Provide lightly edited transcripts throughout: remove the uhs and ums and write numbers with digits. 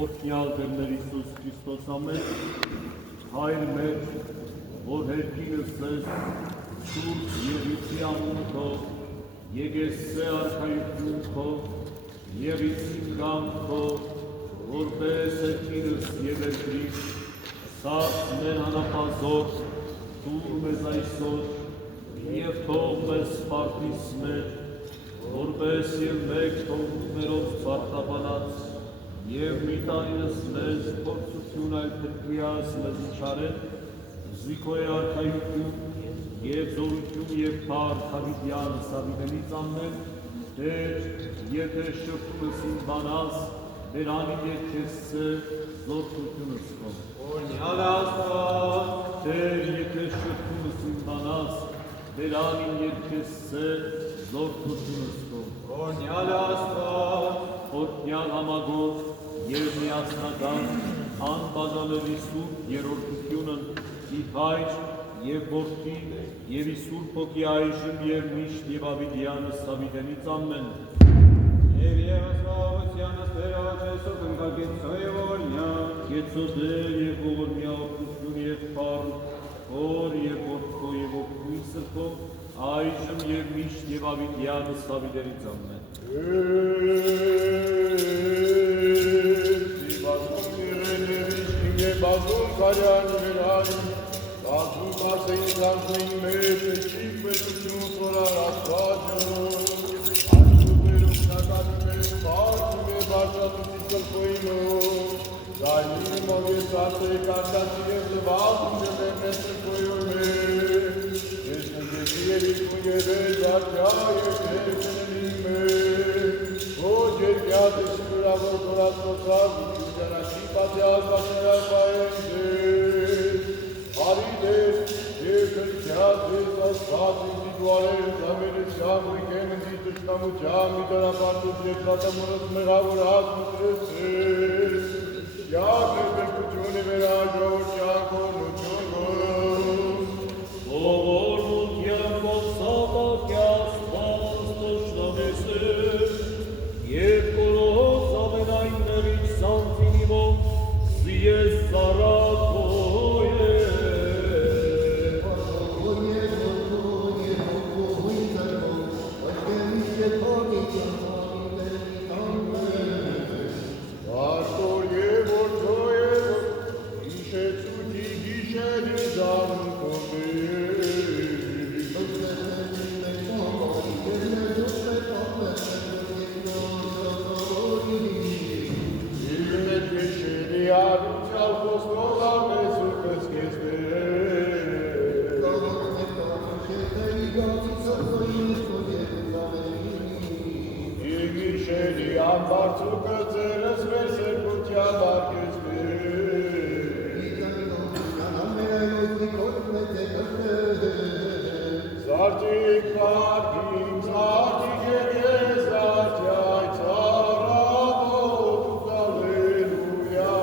Օրհնյալ դերներ Հիսուս Քրիստոս ամեն, Հայր մեր, որ հերկինս ես, Սուրբ և իցի անուն քո, եկեսե արքայություն քո, և իցի կամ քո, որպես հերկինս և երկրի, սաղ մեր հանապազոր, դուր մեզ այսօր, և թող մեզ սպարտիս մեր, որպես և մեկ թողումներով սպարտաբանած, և մի տարինս մեզ փորձություն այլ թրկիաս մեզ իչարեն, զիքոյ արքայություն և զորություն և փառք Դավիթյան Սավիթենից ամեն, Տեր, եթե շփումս իմ բանաս, բերանին երկեսցե զորությունս քո։ Օրհնյալ Աստված, Տեր, եթե շփումս իմ բանաս, բերանին երկեսցե զորությունս քո։ Օրհնյալ Աստված, Օրհնյալ համագով և միասնական անբաժանելի սուրբ երրորդությունն ի Հայր և Որդի և ի Սուրբ Հոգի այժմ և միշտ և ավիդյանս Սավիթենից ամեն։ և Աստվածյանս Տերոջ Հեսուս ընկալկեցո և օրհնյալ, Կեցո Տեր և ողորմյա օգնություն և փառք, Հոր և Որդու և Որդուի սրբո, այժմ և միշտ և ավիդյանս Սավիթենից ամեն։ Բազում կարյան վերային, բազում կասեին ծանքնեին մեջ, էջիկ պետություն սորար աստվածյոն, անցուպերում նականի մեջ պարքում է բարձատուցի սրպոյինով, զայնի մոգես արտեի կարտացի և լվազում և ներնես սրպոյում է, ես նգեցի և իքուն և էլ զարկյա և ներքնելի մեջ, ոչ երկյատ է սիրուրավոր կորացնոցավ, Ջանաշի պատյալ պատյալ պայնդեր, հարիդեր, և կրկյատ ես աստված ինդիդուալեր զամերության ուրիքեմ ընձի տշնամության մի դարապարտուց երկրատամորոց մեղավոր ասմուտրեցես, յավ մեր բերկություն է վերաջով ճանքորնություն գոս, ողորմուտ եղով սատակ է աստված տշնամեսեր, և կորոս ամենայններից սանցինիմով զիես սարակոյ է։ Աստոր և որդո և իշեցուքի գիշերի զարում կոմեր, Արուչալ խոսնով ամեսուր կսկեսներ, Իմ իշելի ամբարձուկը ձերս մեր սերկության արկեսներ, Զարտիկ պարգին, զարտիկ և ես զարտյայ ծարավոտ ալելույա,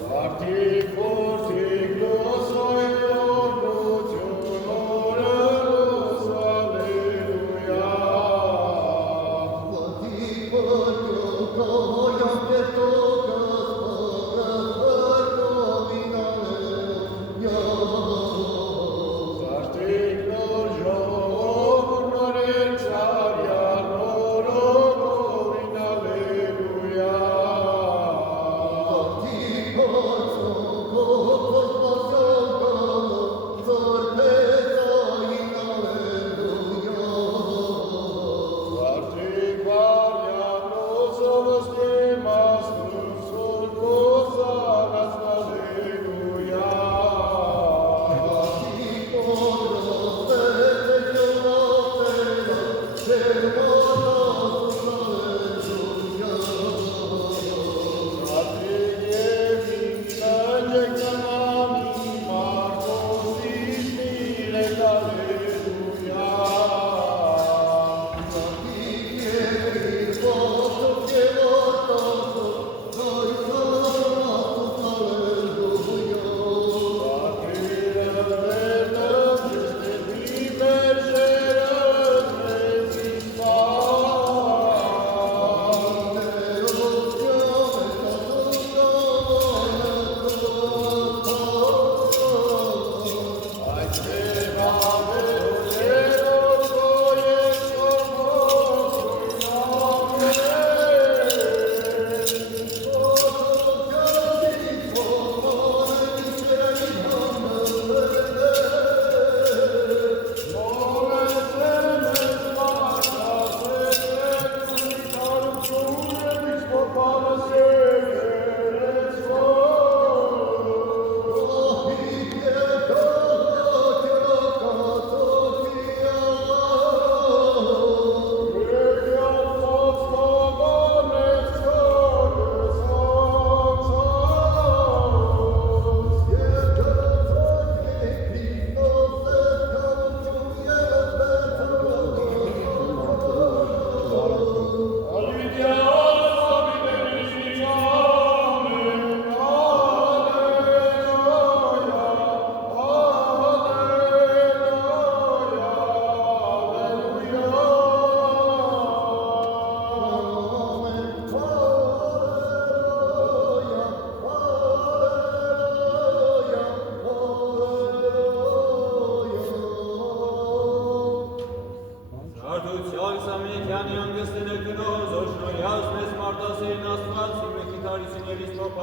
Զարտիկ որդիկ լոսոյ օրնություն օրելոս ալելույա,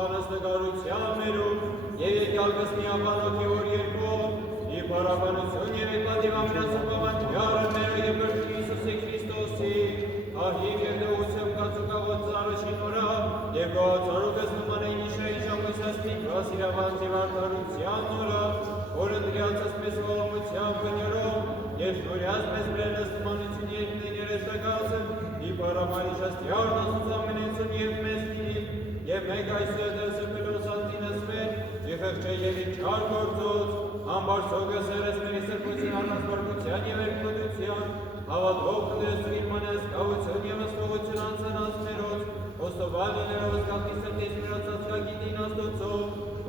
անս նկարության մերում, և եկյալքս միաբանոքի որ երկով, ի պարաբանություն և եկատիվ ամենասպավան յարը մերը և բրդի Իսուսի Քրիստոսի, ահիվ և դողությամբ կացուկաղոտ ծարաշին որա, և գողացարուկս նմանեն իշայի ժամոսասնի կասիրավանձի վարդարության որա, որ ընդրյացս մեզ ողոմության վնյորով, և շորյաս մեզ բրենս նմանություն երկնեն երեստակացն, ի պարաբանիշաստյարն ասուց ամենեցն և մեզ նին, և մեկ այսօր դեսը պլոս անտինս մեր, և խղճե և իչար գործոց, ամբարսոգը սերես մերի սրբություն առնասպարկության և երկոտության, հավատով կդրեսու իմանես կավություն և աստողություն անցանած մերոց, ոստովալ լինելով ասկալտի սրտիս մրացած կագիտին աստոցով,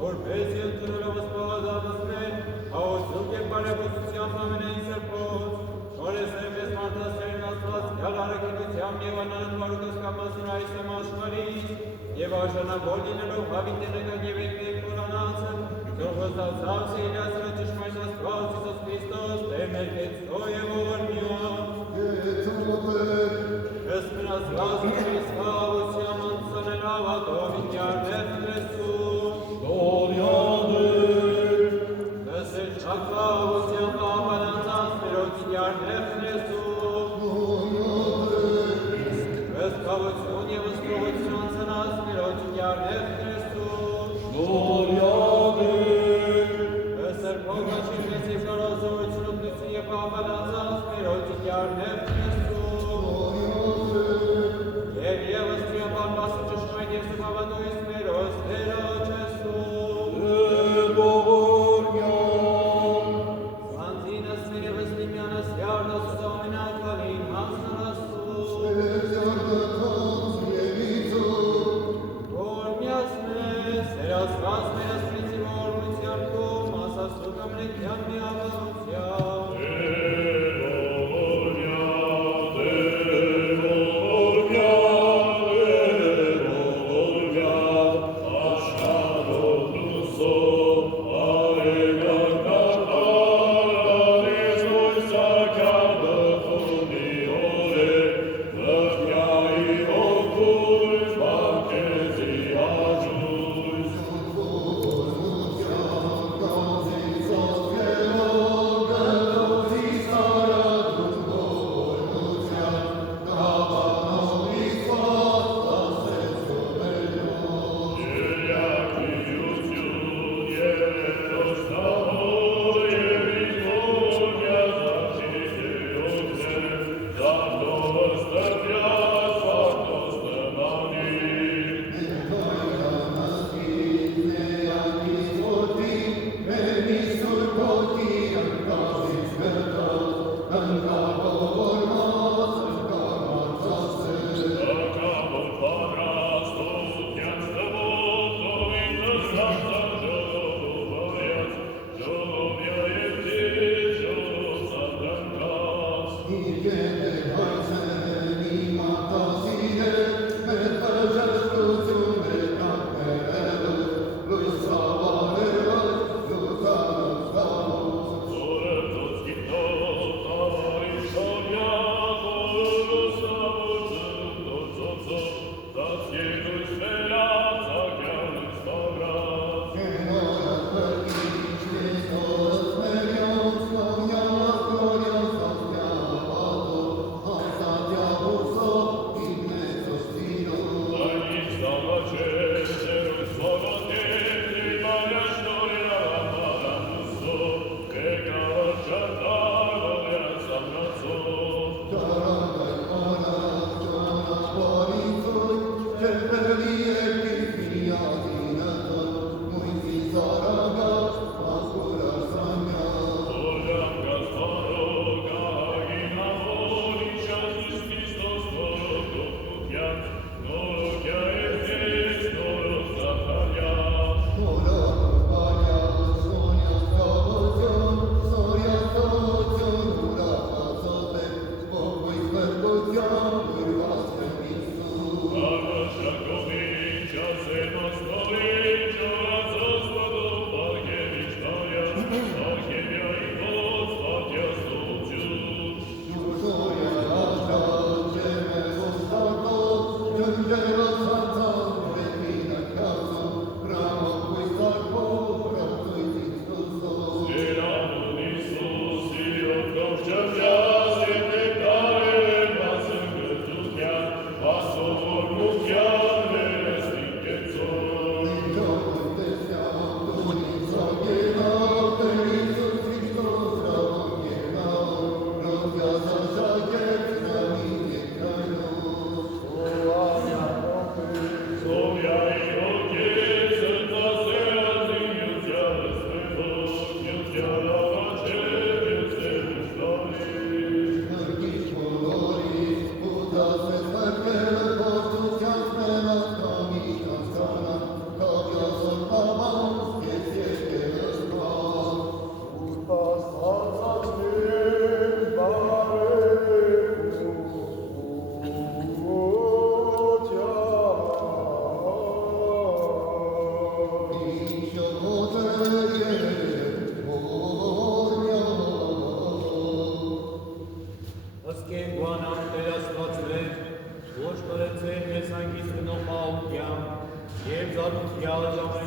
որպես ենթունելով ասպաղազանս մեր, հավություն և բարեխոսությամբ ամենայն սրբոց, շորեսներ մեզ մարդասերն աստված կյալ արագինությամբ և անանդ բարուկս կամասն այս եմ աշխարից, և արժանավոր լինելով հավիտենական և եկնեի խորանացն, զողոստացավ սեիլյասրը ճշմայն աստված Իսուս Քրիստոս, դե մեր կեցո և ողորմյա, Ըսմնացված ուշիս խաղությամբ անցանել հավատով ինյարներ Քրեստուս, Լսել շակվաղությամբ աղբանանցած մերոց ինյարներ Քրեստուս, Ըսկավություն և ըսկողություն անցանած մերոց ինյարներ Քրեստուս, Սրբով աչիր մեծ և կարազորություն օգնություն և աղբանանցած մերոց ինյարներ Եվ ևս միաբան մասը ճշմայտ և սպավատոյս մերոս վերաչեսում։ Սանձինս մեր և ըստիմյանս յարդասուս ամենակալին հասնարասում։ Որմյաս մեզ, սերասված մեր ասպրեցի ողորմության կում, ասաստուկ ամենեքյան միաբանության։ Amen.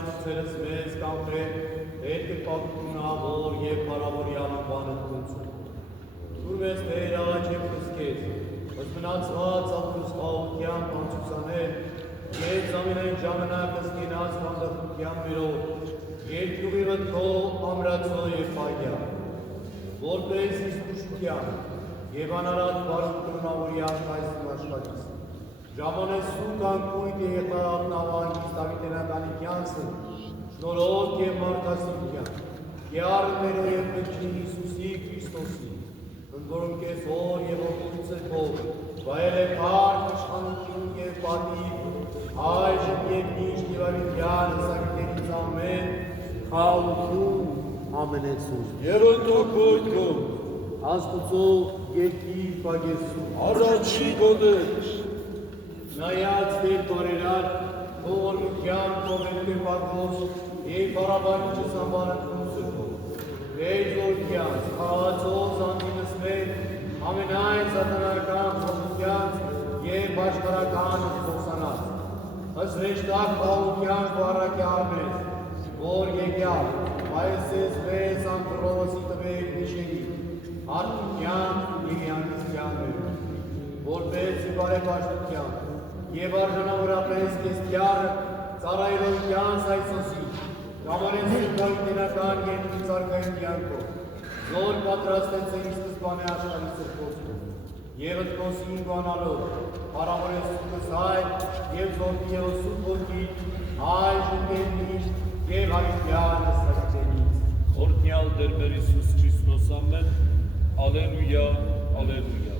ցուցերս մեզ կամրեն, հետք պատմունավոր և հարավորյան անվանընդություն։ Սուր մեզ Տեր առաջ և կսկեց, մնացված ապրուստաղության պանցուսաներ, և զամինային ժամանակս կենաց հանդախության մերով, և կյուղիվը թող ամրացո և պայգյան, որպես իսկուշության և անարատ բարուկտունավորյան կայսն աշխարիս։ Ժամանես սուկ անկույտ և տարատնավանգից Դավիթենականի կյանցը, շնորհով և մարդասիրության, կեարներով և մրջին Իսուսի Քրիստոսի, որում կեզ հոր և ողջույց է փող, վայել է փառք, իշխանություն և պատիվ, այժմ և միշտ և ավետյան հսակներից ամեն, խաղություն ամենեցուր։ Եվ ընդուք ոյթքում, Աստուծո երկիր պագեսում, առաջի գոդեր, նայած դեր բարերար, թողորմության կողերքե պատվոս, և հարաբանիչս ամբանըքում սրբով, վեր զորքյանց, խաղացոս անձինս մեր, ամենայն սատանական խողության և բաշխարական զոսանած, հսրեշտակ խաղության խոարակի արմես, որ եկյալ, այսես մեզ անտրովասի տվեք նիշերի, արդության և յանքիստյան մեր, որպես բարեպաշտության և արժանավորապես կեզ կյարը ծարայելով կյանց այսոսի, կամանեց սրբավիտենական երկրի ծարկային կյանքով, զոր պատրաստեց է իսկսպան է աշխարի սրբոցում, և ըտքոսին գանալով, հարավորես սուկս հայ և զորքի և սուկ որդի, այժմ կերնիշ և հավիտյան հստակitenից։ Օրհնյալ Տեր մեր Հիսուս Քրիստոս ամեն, ալելույա, ալելույա։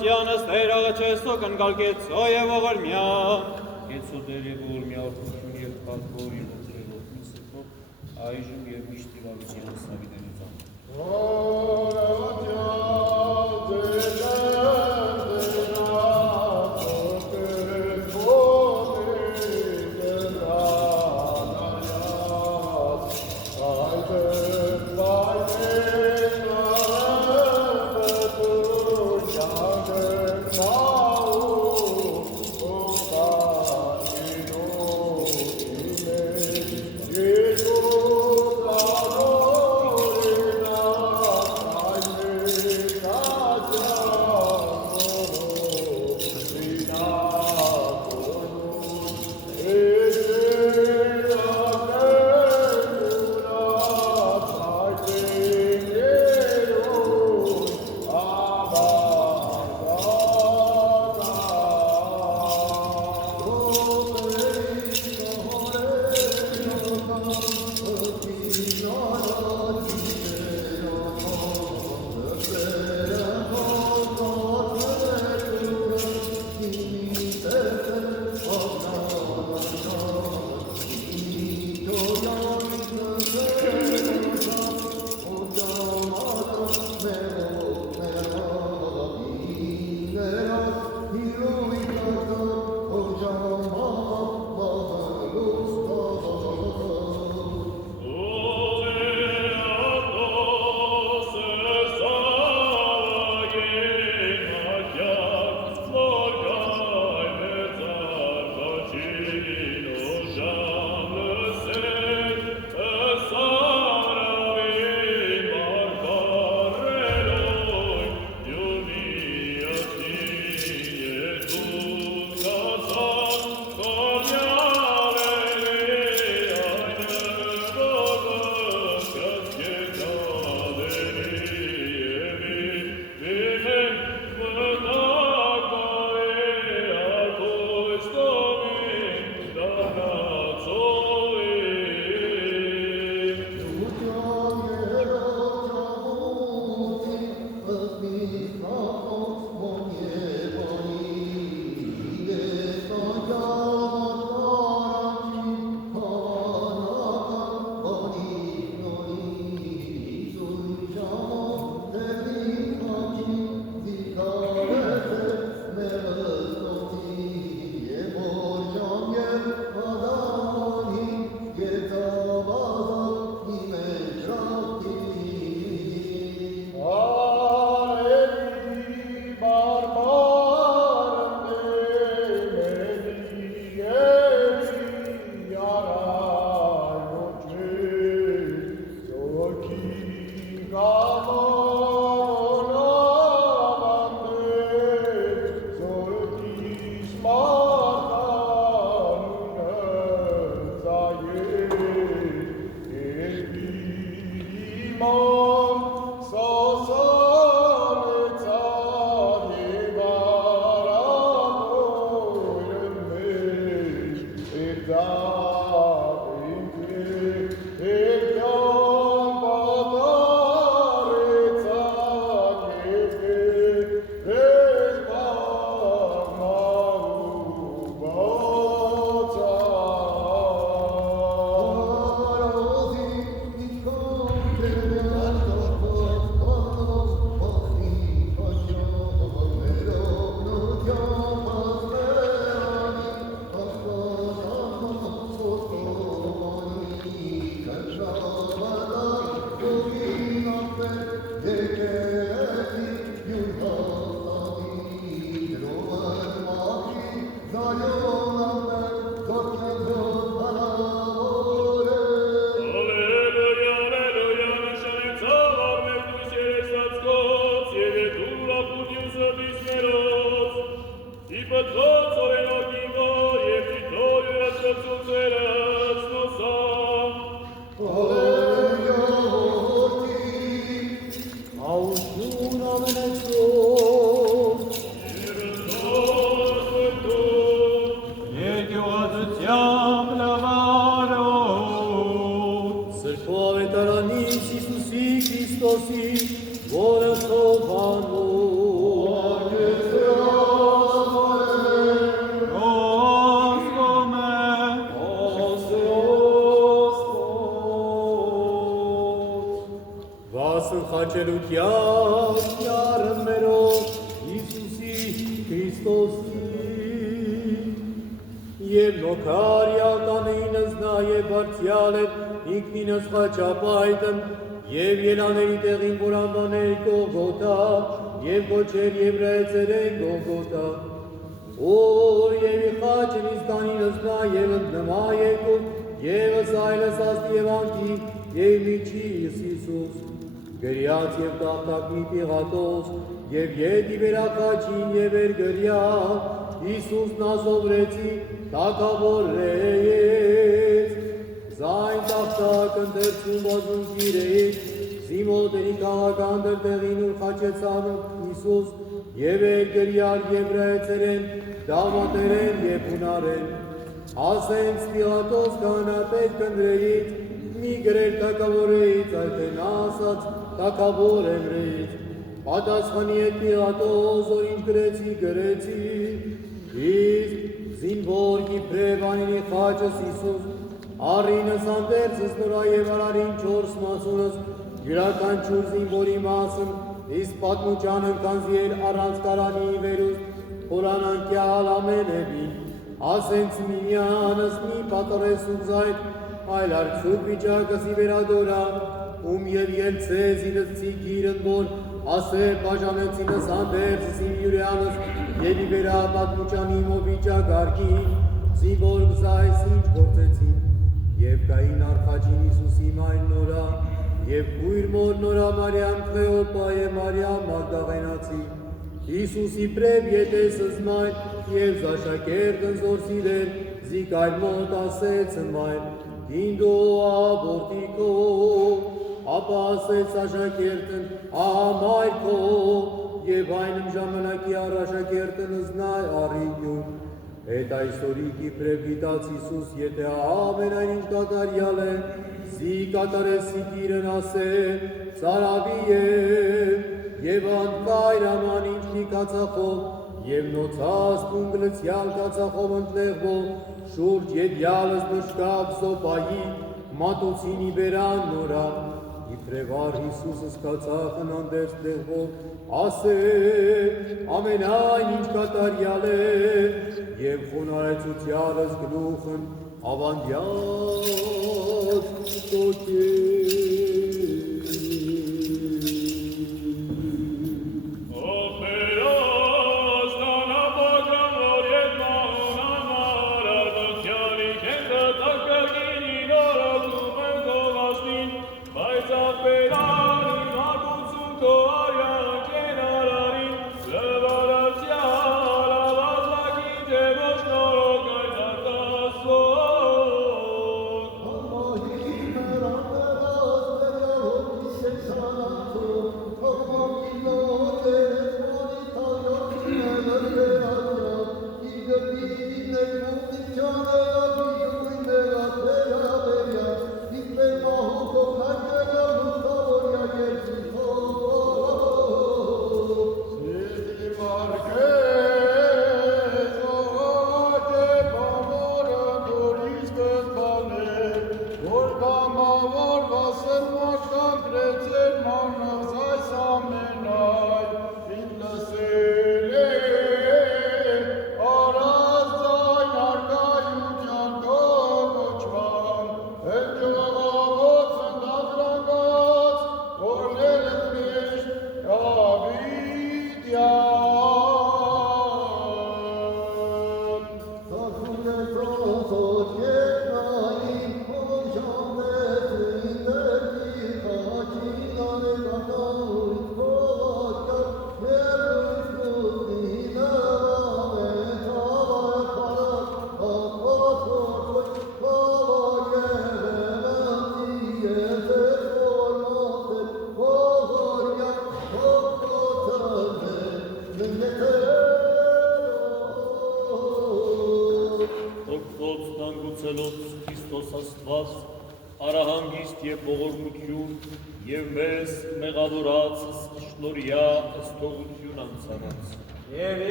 Յանս ներաղաչեսո կնգալկեցո և ողորմյա Կեցո դեր և ողորմյա օրդություն և կալքորի ողջելով միսկով այժմ և միշտ իվավիցյան սավիդենից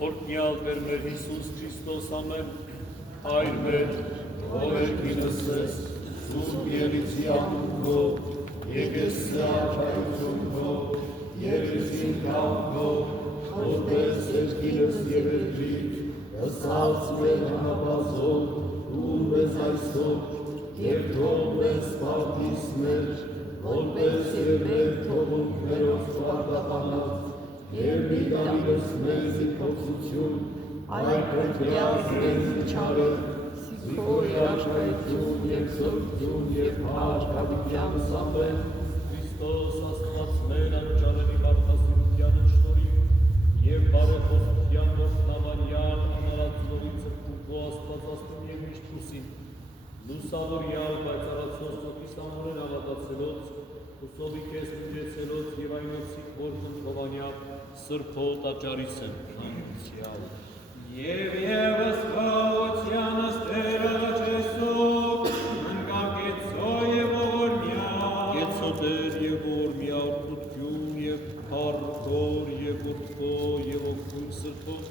Օրհնյալ Տեր մեր Հիսուս Քրիստոս ամեն, Հայր մեր, ով երկինս ես, Սուրբ Ելիցի անունքով, եկես սրաչայություն քո, երկրին կամքով, որպես երկինս և երկրի, ըսած մեր անապազով, ուրվես այսօր, և թողվես պարտիս մեր, որպես և մեր թողունքներով չպարտապանած, և մի դավիրս մեր զիքոցություն, այդ պրտյաս մեր զիչարը, զիքո երաշխայություն և սորություն և հաշկավիքյան սամեն, Քրիստոս աստված մեր անճարելի մարդասիրության շնորհիվ և բարեփոխության որդնամանյան անարածնորի ծրկունքո աստվածաստում և միշտ ուսին, լուսավորյալ պայծառացող ծոքիս ամորեն ավատացելոց, ուսովի կես նույնեցելոց և այնոցիկ որքն Հովանյալ սրբո տաճարիս են քանցյալ։ Եվ ևս կաղությանս Տեր աղաչեսուկ, ընկակեցո և ողորմյա, Կեցո Տեր և ողորմյա օրհնություն և փառքոր և ոտքո և օգնություն սրբով,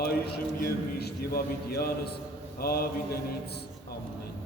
այժմ և միշտ և ավիտյանս հավիտենից ամեն։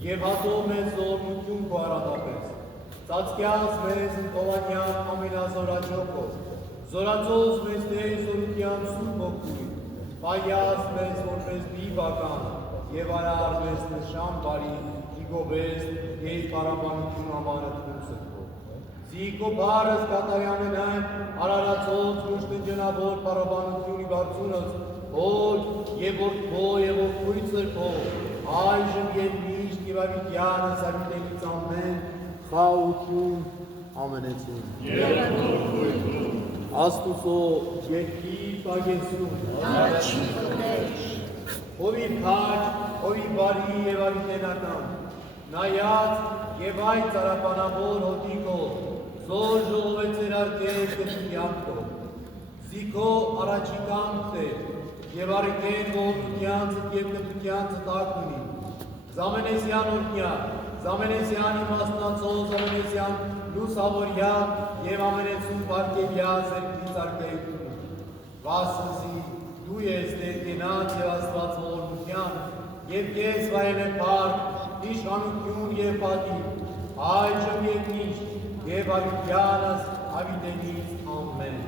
Եվ հատով մեզ զորմություն քո արադապես, ծածկյաս մեզ ընկովանյան ամենազորաջոքով, զորացոց մեզ Տեր զորության սուրբ ոգուի, պայաս մեզ որպես բիվական և արար մեզ նշան բարի իգովես և պարաբանություն ամարը թունսըքով։ Զիկո բարս կատարյանեն այն արարացոց մուշտնջնավոր պարաբանությունի բարձունս, որ և որ քո և որ քույ ծրքով, այժմ և միշտ և ավիտյանը սավիտելից ամեն խաղություն ամենեցուն։ Աստուծո երկիր պագեսում, հովի քաջ, հովի բարի և արիտենական, նայած և այդ ծարապանավոր հոտիկով, զոր ժողովեցեր արգեր կտուկյանքով, զիքո առաջի կանքտ է, և արիտեն ողորմությանցըտ և կտուկյանցը տակ ունի, Զամենեսյան օրհնյա, Զամենեսյան իմաստնացող, Զամենեսյան լուսավորյա և ամենեցուն պարգևյա զերքնից արկայությունը, վասնզի դու ես ներկենած և աստված ողորմության, և կես վայել է պարկ, իշխանություն և պատիվ, այժմ և միշտ, և արիտյանս ավիտենից ամեն։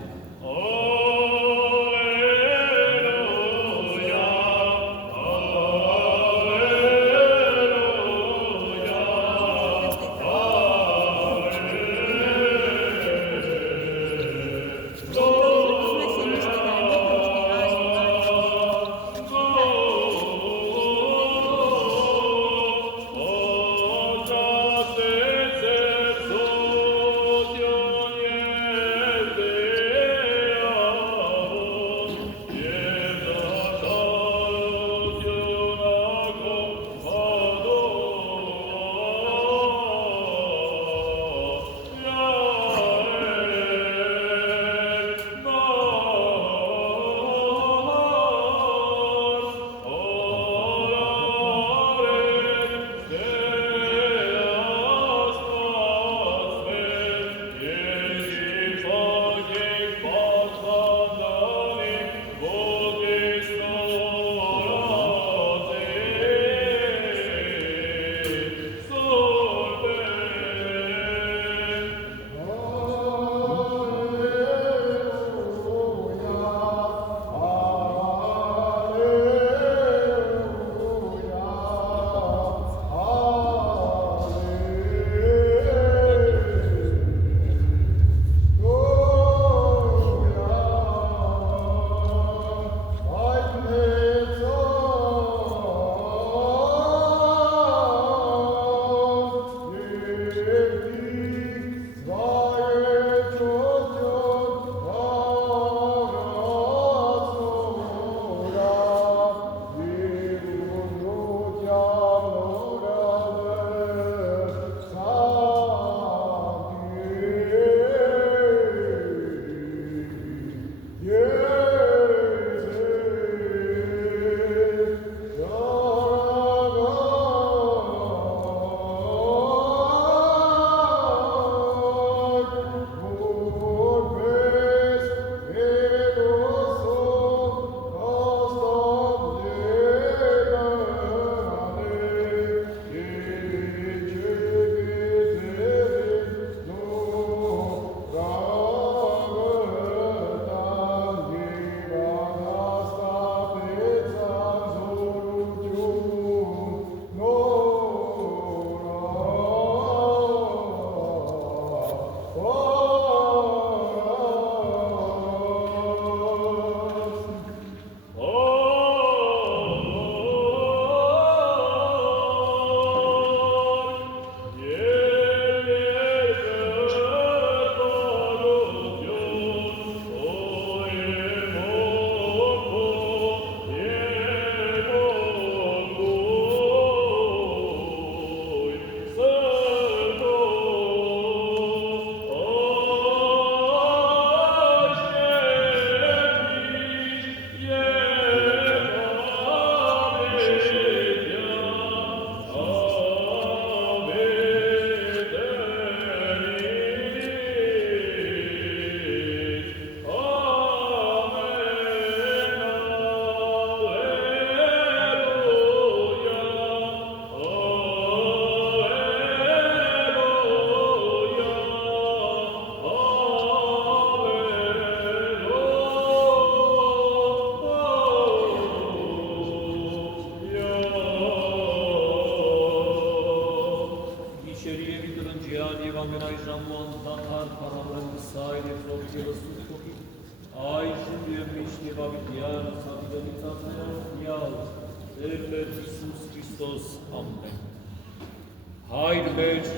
Հայր մեր,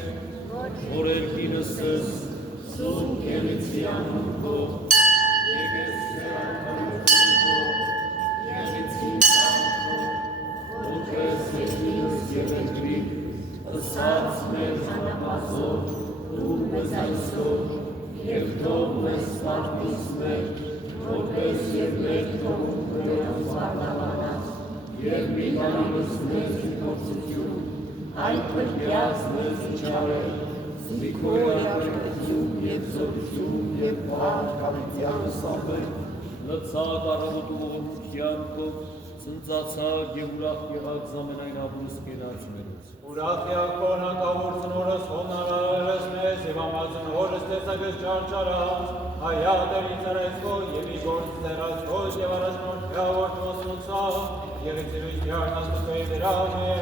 որ երկինս ես, սուրբ Ելիցյան քո վարդիս մեր, որպես և մեր թողում նրանց վարդավանած, և մի դարինս մեզ գործություն, այդ պրկյաց մեզ իչարել, զիքոյ արկություն և զորություն և պարքավիտյան սամել, լծակ առավոտու ողորմությանքով, ծնծացակ և ուրախ եղակ զամենայն ապրուս կենաց մերոց։ Ուրախ եղք կորնակավոր ծնորս հոնարարս մեզ և ամազն օրս տեսակս ճարճարած, հայատեր իծարես քո և ի գործ ձեռած քոս և առաջնորդ կյավոր մոսնուցավ, և իծիրույս դյարնաս կտոյի դրամ է,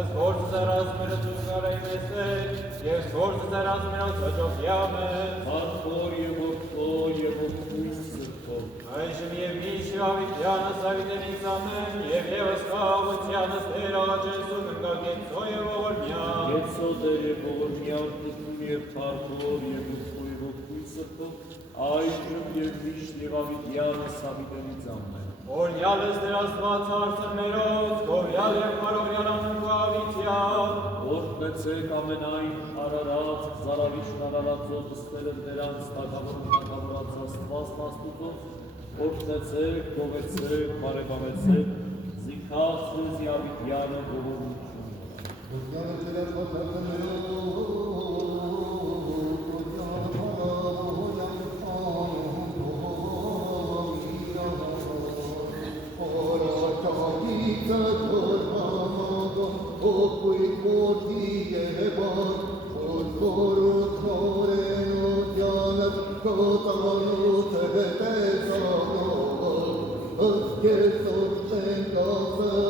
ըս գործ ձեռած մերը ծուկարայի մեստեր, և գործ ձեռած մերոց հաջողյամ է, Արքոր և որդո և որդույս սրտով, այժմ և միշտ ավիտյանս ավիտենից ամեն, և ևս կավությանս դեր աղաջենսում ընկագեցո և ողորմյան, Եծոդեր և ողորմյան տիկում և թարքոր և որդո և որդույս սրտով, այժմ և միշտ և ավիտյանս ավիտենից ամեն։ Օրյալս դեր աստված արծր մերոց, գովյալ և կարովյալ անունք ավիտյան, Օրհնեցեք ամենայն արարած, զարավիչն արարածով ըստերը դրանց թագավորած աստված աստուծոց, օրհնեցեք, գովեցեք, բարեկամեցեք, զիքած ձեզի ավիտյանը ողորմություն։ Che